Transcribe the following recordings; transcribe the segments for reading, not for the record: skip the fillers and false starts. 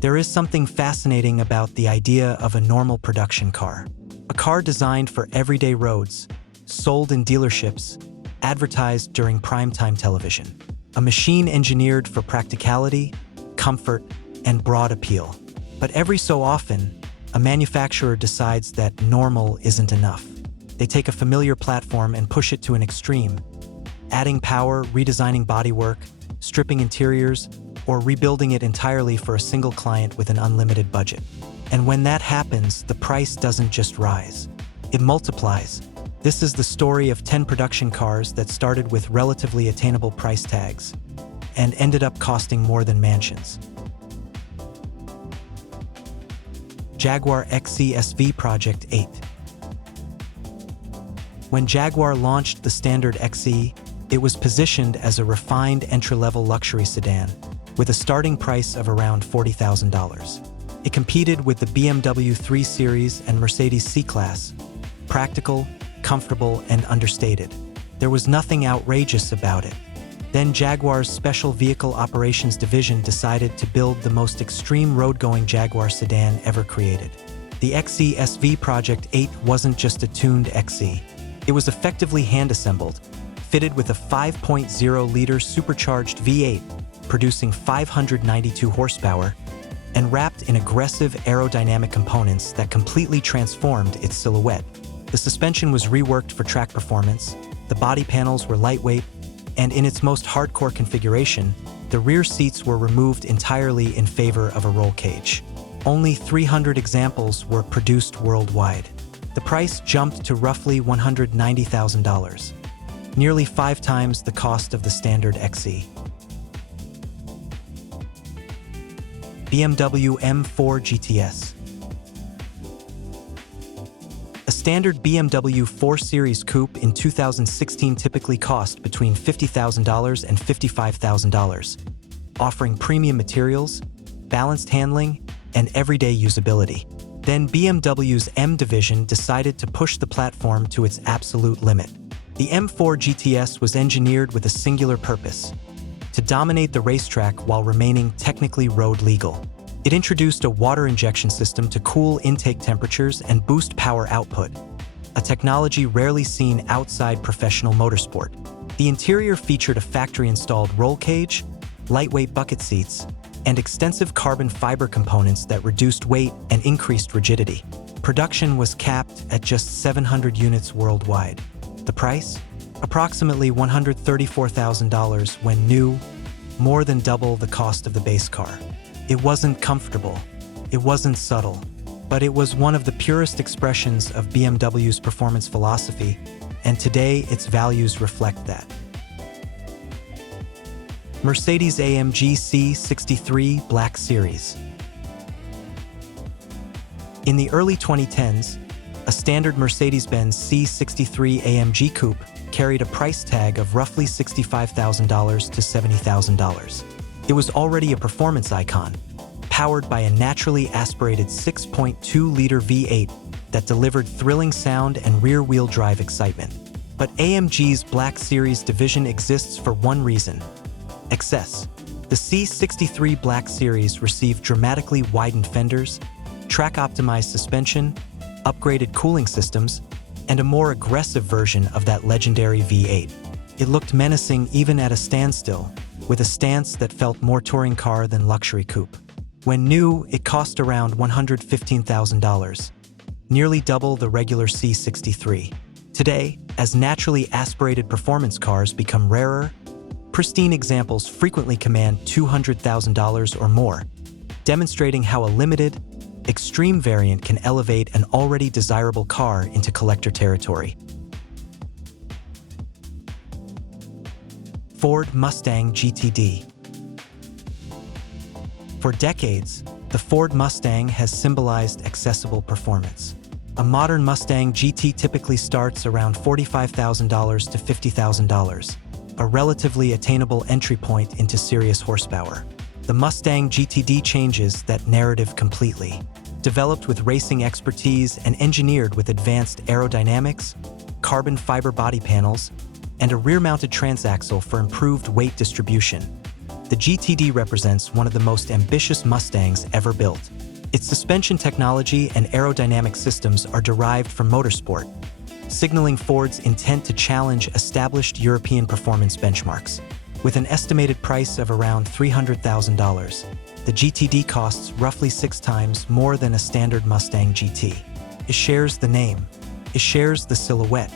There is something fascinating about the idea of a normal production car. A car designed for everyday roads, sold in dealerships, advertised during primetime television. A machine engineered for practicality, comfort, and broad appeal. But every so often, a manufacturer decides that normal isn't enough. They take a familiar platform and push it to an extreme, adding power, redesigning bodywork, stripping interiors, or rebuilding it entirely for a single client with an unlimited budget. And when that happens, the price doesn't just rise, it multiplies. This is the story of 10 production cars that started with relatively attainable price tags and ended up costing more than mansions. Jaguar XE SV Project 8. When Jaguar launched the standard XE, it was positioned as a refined entry-level luxury sedan with a starting price of around $40,000. It competed with the BMW 3 Series and Mercedes C-Class, practical, comfortable, and understated. There was nothing outrageous about it. Then Jaguar's Special Vehicle Operations Division decided to build the most extreme road-going Jaguar sedan ever created. The XE SV Project 8 wasn't just a tuned XE. It was effectively hand-assembled, fitted with a 5.0-liter supercharged V8, producing 592 horsepower, and wrapped in aggressive aerodynamic components that completely transformed its silhouette. The suspension was reworked for track performance, the body panels were lightweight, and in its most hardcore configuration, the rear seats were removed entirely in favor of a roll cage. Only 300 examples were produced worldwide. The price jumped to roughly $190,000, nearly 5 times the cost of the standard XE. BMW M4 GTS. A standard BMW 4 Series coupe in 2016 typically cost between $50,000 and $55,000, offering premium materials, balanced handling, and everyday usability. Then BMW's M division decided to push the platform to its absolute limit. The M4 GTS was engineered with a singular purpose: to dominate the racetrack while remaining technically road legal. It introduced a water injection system to cool intake temperatures and boost power output, a technology rarely seen outside professional motorsport. The interior featured a factory-installed roll cage, lightweight bucket seats, and extensive carbon fiber components that reduced weight and increased rigidity. Production was capped at just 700 units worldwide. The price? Approximately $134,000 when new, more than double the cost of the base car. It wasn't comfortable, it wasn't subtle, but it was one of the purest expressions of BMW's performance philosophy, and today its values reflect that. Mercedes-AMG C63 Black Series. In the early 2010s, a standard Mercedes-Benz C63 AMG coupe carried a price tag of roughly $65,000 to $70,000. It was already a performance icon, powered by a naturally aspirated 6.2-liter V8 that delivered thrilling sound and rear-wheel drive excitement. But AMG's Black Series division exists for one reason: excess. The C63 Black Series received dramatically widened fenders, track-optimized suspension, upgraded cooling systems, and a more aggressive version of that legendary V8. It looked menacing even at a standstill, with a stance that felt more touring car than luxury coupe. When new, it cost around $115,000, nearly double the regular C63. Today, as naturally aspirated performance cars become rarer, pristine examples frequently command $200,000 or more, demonstrating how a limited, extreme variant can elevate an already desirable car into collector territory. Ford Mustang GT-D. For decades, the Ford Mustang has symbolized accessible performance. A modern Mustang GT typically starts around $45,000 to $50,000, a relatively attainable entry point into serious horsepower. The Mustang GT-D changes that narrative completely. Developed with racing expertise and engineered with advanced aerodynamics, carbon fiber body panels, and a rear-mounted transaxle for improved weight distribution, The GTD represents one of the most ambitious Mustangs ever built. Its suspension technology and aerodynamic systems are derived from motorsport, signaling Ford's intent to challenge established European performance benchmarks. With an estimated price of around $300,000, the GTD costs roughly 6 times more than a standard Mustang GT. It shares the name, it shares the silhouette,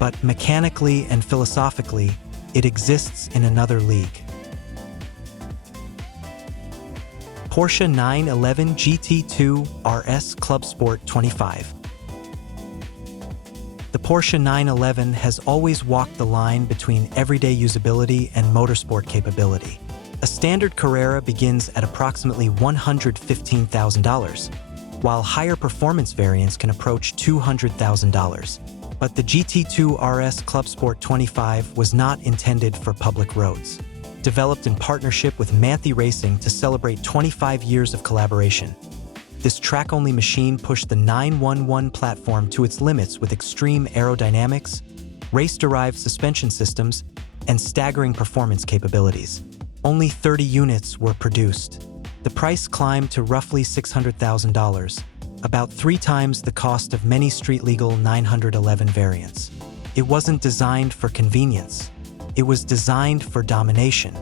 but mechanically and philosophically, it exists in another league. Porsche 911 GT2 RS Club Sport 25. The Porsche 911 has always walked the line between everyday usability and motorsport capability. A standard Carrera begins at approximately $115,000, while higher performance variants can approach $200,000. But the GT2 RS Club Sport 25 was not intended for public roads. Developed in partnership with Manthe Racing to celebrate 25 years of collaboration, this track-only machine pushed the 911 platform to its limits with extreme aerodynamics, race-derived suspension systems, and staggering performance capabilities. Only 30 units were produced. The price climbed to roughly $600,000, about 3 times the cost of many street-legal 911 variants. It wasn't designed for convenience. It was designed for domination.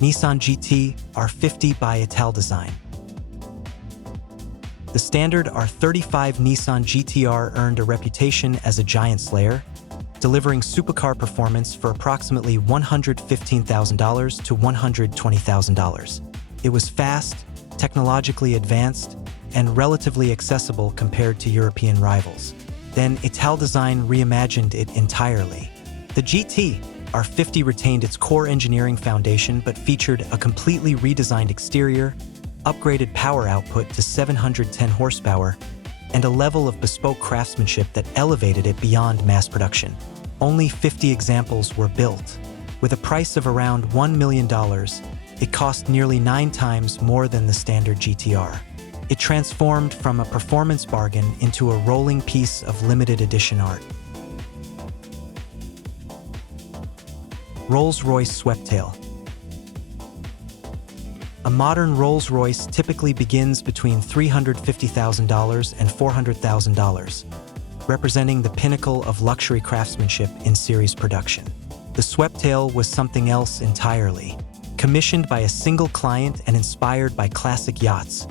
Nissan GT-R 50 by Italdesign. The standard R35 Nissan GT-R earned a reputation as a giant slayer, delivering supercar performance for approximately $115,000 to $120,000. It was fast, technologically advanced, and relatively accessible compared to European rivals. Then Italdesign reimagined it entirely. The GT-R 50 retained its core engineering foundation but featured a completely redesigned exterior, upgraded power output to 710 horsepower, and a level of bespoke craftsmanship that elevated it beyond mass production. Only 50 examples were built. With a price of around $1 million, it cost nearly 9 times more than the standard GT-R. It transformed from a performance bargain into a rolling piece of limited edition art. Rolls-Royce Sweptail. A modern Rolls-Royce typically begins between $350,000 and $400,000, representing the pinnacle of luxury craftsmanship in series production. The Sweptail was something else entirely. Commissioned by a single client and inspired by classic yachts,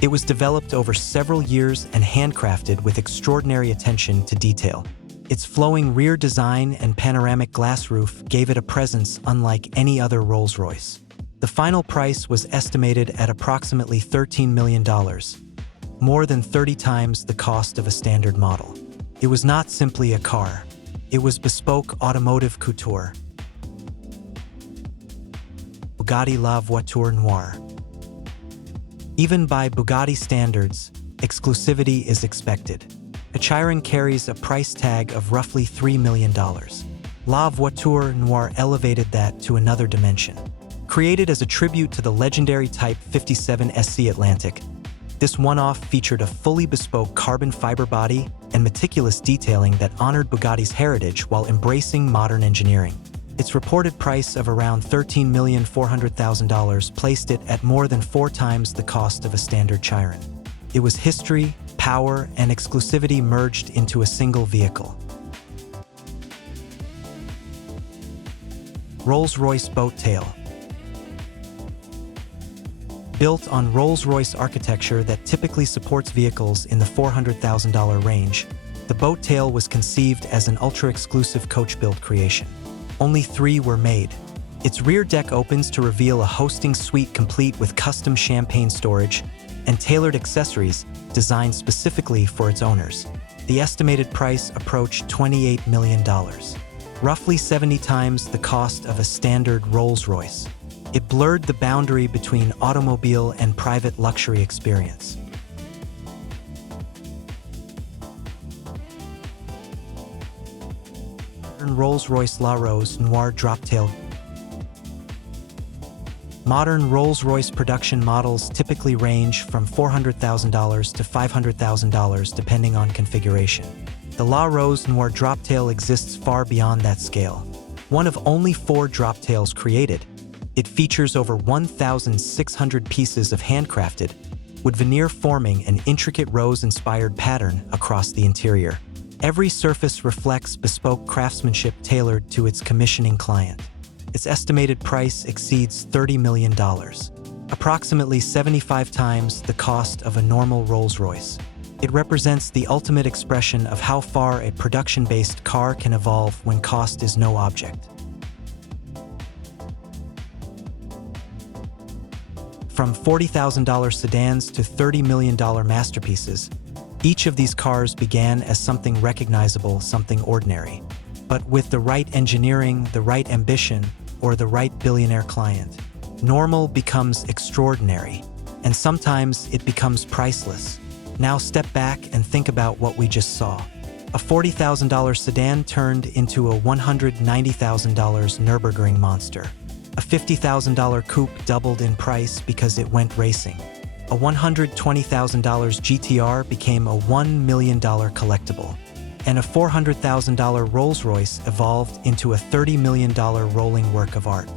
it was developed over several years and handcrafted with extraordinary attention to detail. Its flowing rear design and panoramic glass roof gave it a presence unlike any other Rolls-Royce. The final price was estimated at approximately $13 million, more than 30 times the cost of a standard model. It was not simply a car. It was bespoke automotive couture. Bugatti La Voiture Noire. Even by Bugatti standards, exclusivity is expected. A Chiron carries a price tag of roughly $3 million. La Voiture Noire elevated that to another dimension. Created as a tribute to the legendary Type 57 SC Atlantic, this one-off featured a fully bespoke carbon fiber body and meticulous detailing that honored Bugatti's heritage while embracing modern engineering. Its reported price of around $13,400,000 placed it at more than 4 times the cost of a standard Chiron. It was history, power, and exclusivity merged into a single vehicle. Rolls-Royce Boat Tail. Built on Rolls-Royce architecture that typically supports vehicles in the $400,000 range, the Boat Tail was conceived as an ultra-exclusive coach-built creation. Only 3 were made. Its rear deck opens to reveal a hosting suite complete with custom champagne storage and tailored accessories designed specifically for its owners. The estimated price approached $28 million, roughly 70 times the cost of a standard Rolls-Royce. It blurred the boundary between automobile and private luxury experience. Rolls-Royce La Rose Noire Droptail. Modern Rolls-Royce production models typically range from $400,000 to $500,000 depending on configuration. The La Rose Noire Droptail exists far beyond that scale. One of only 4 Droptails created, it features over 1,600 pieces of handcrafted, with veneer forming an intricate rose-inspired pattern across the interior. Every surface reflects bespoke craftsmanship tailored to its commissioning client. Its estimated price exceeds $30 million, approximately 75 times the cost of a normal Rolls-Royce. It represents the ultimate expression of how far a production-based car can evolve when cost is no object. From $40,000 sedans to $30 million masterpieces, each of these cars began as something recognizable, something ordinary. But with the right engineering, the right ambition, or the right billionaire client, normal becomes extraordinary, and sometimes it becomes priceless. Now step back and think about what we just saw. A $40,000 sedan turned into a $190,000 Nürburgring monster. A $50,000 coupe doubled in price because it went racing. A $120,000 GT-R became a $1 million collectible. And a $400,000 Rolls-Royce evolved into a $30 million rolling work of art.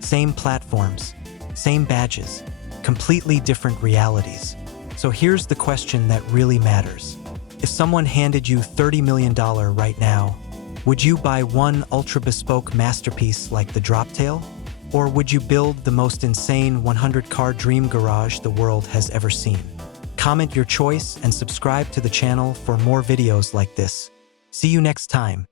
Same platforms, same badges, completely different realities. So here's the question that really matters. If someone handed you $30 million right now, would you buy one ultra-bespoke masterpiece like the Droptail? Or would you build the most insane 100-car dream garage the world has ever seen? Comment your choice and subscribe to the channel for more videos like this. See you next time.